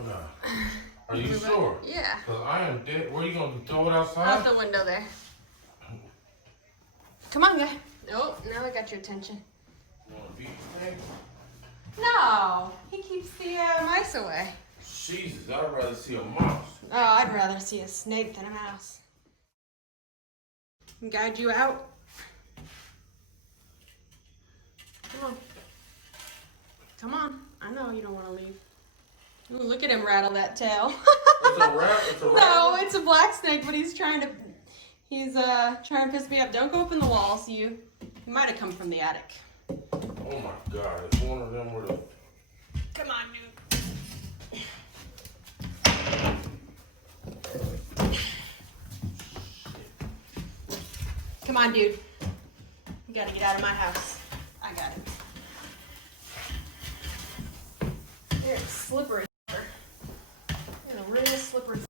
or not? Are you sure? Yeah. Because I am dead. Where are you going to throw it outside? Out the window there. Come on, guy. Oh, now I got your attention. You want to beat the snake? No, he keeps the mice away. Jesus, I'd rather see a mouse. Oh, I'd rather see a snake than a mouse. Guide you out. Come on. Come on. I know you don't want to leave. Ooh, look at him rattle that tail. It's a rat. It's a rat. No, it's a black snake, but he's trying to piss me off. Don't go up in the walls. He might have come from the attic. Oh my God! It's one of them with a. Come on, dude. Come on, dude. You gotta get out of my house. I got it. You're a slippery fucker. You're a really slippery fucker.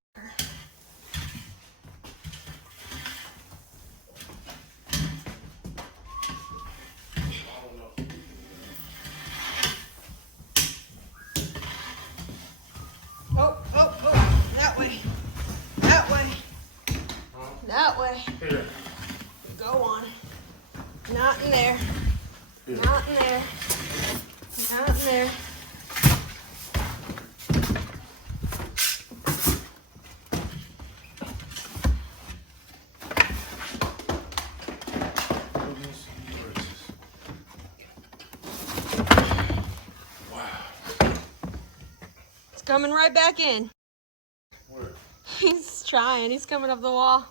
Oh, that way. That way. That way. Here. Go on. Not in there. Here. Not in there. Not in there. Wow. It's coming right back in. Where? He's trying. He's coming up the wall.